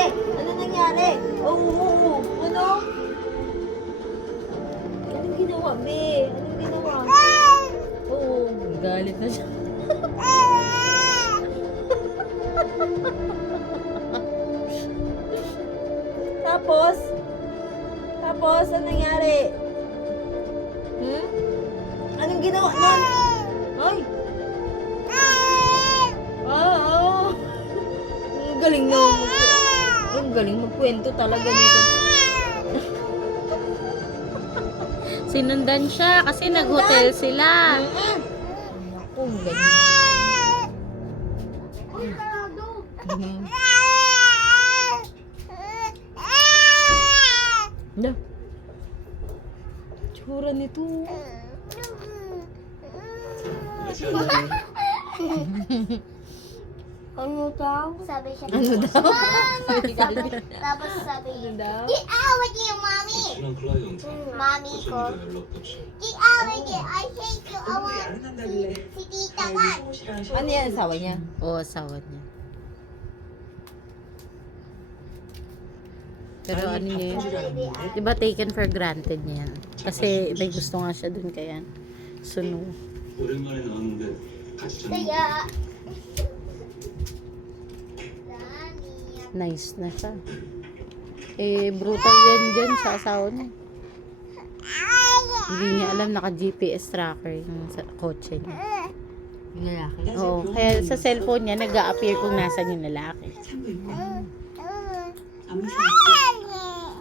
nangyari? Ano nangyari? Oo. Ano? Anong ginawa, be? Anong ginawa? Oo, galit na siya. Tapos, anong nangyari? Anong ginawa nun? Ay! Ang galing na. Ang galing magkwento talaga dito. Sinundan siya kasi nag-hotel sila. Naku, ang galing. No. Tsura nito. Ano daw? Sabi siya. Ano daw? Tapos sabi Ano daw? Iawat niyo, mami. 친한 클라이언트 Mami ko. 어쩐지 연락도 없이 Iawat niyo. I hate you. I want si Tita Kat. Ano yan, asawa niya? Oo, asawa niya. Pero ano niya yun? Diba taken for granted niya yan? Kasi may gusto nga siya dun kaya suno. 오랜만에 나왔는데 같이 자는 Kaya. Nice na siya. Eh, brutal yan dyan sa asawa niya. Hindi niya alam naka-GPS tracker yung sa kotse niya. Yung lalaki. Oo, kaya sa cellphone niya nag-a-appear kung nasan yung lalaki.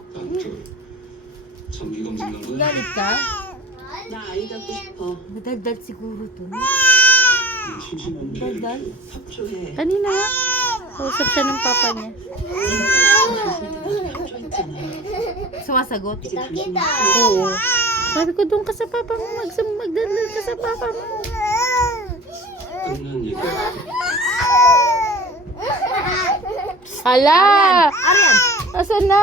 남쪽 정기 검진 간 거야? Galit ka? 나 아이 갖고 싶어. Madaldal siguro to. 심심한데 Daldal? 협조해. Kanina nga, kausap siya ng papa niya. 협조했잖아. Sumasagot? 이제 당신이 Oo. Sabi ko, doon ka sa papa mo, magdadal ka sa papa mo. 끝난 얘기야. Hala! Arian! Asan na?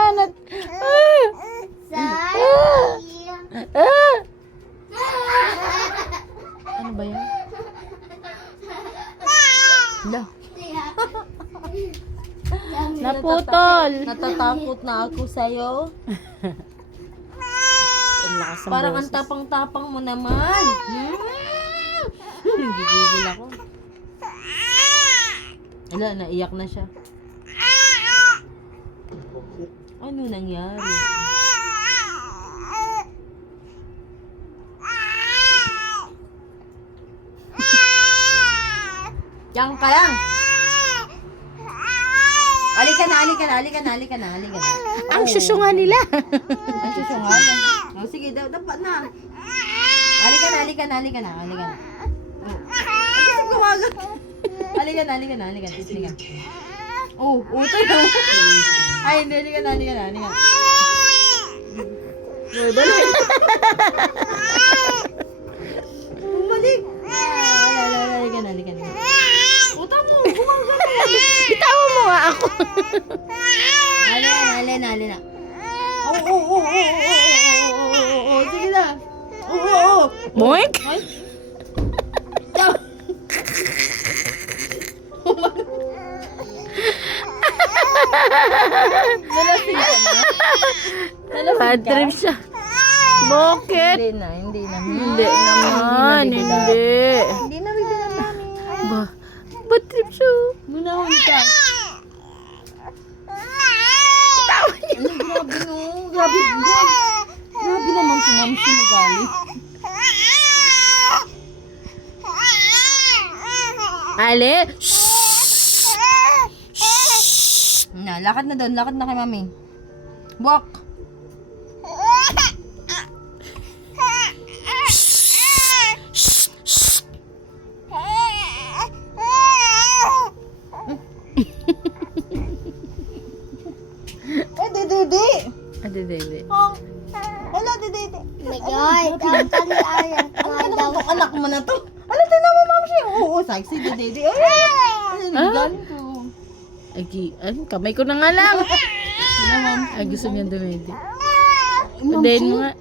Ano ba yan? Hala. Naputol! Natatakot na ako sa'yo. Ang lakas ng Parang ang boses. tapang-tapang mo naman. Gigigil ako. Ala, naiyak na siya. Ano nangyari? Yang ka lang. Halika na. Ang susunga nila. Ang susungan. Oh, sige, dapat na. Halika na. Kasi gumagal. Halika na. 잘생겼게. Oh, utay na. Ay, hindi, halika na. Oh, balik. Bumalik. Halika na. Utang mo, gumagal. Bitawa mo nga ako. Halina. Oo. Sige na. Oo. Moink? Ay. Nalasing ka na? Bad trip siya. Bakit? Hindi na. Hindi naman, hindi. Hindi na, bibigyan namin. Ba, bad trip siya. Munahon ka. Ano, grabe no. Grabe naman kung ma'am siya magalit. Ale, Na, lakad na doon. Lakad na kay mami. Walk. Dede. Adedede. Wala, dede. Mayoy, tapos ayan. Ano naman tong anak mo na to? Ano, tingnan mo, ma'am siya. Oo, sexy, dede. Ay, galing ko. Ay, kamay ko na nga lang. Naman. Ay, gusto niya dumedi. Then mo nga.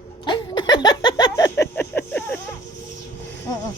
Oo.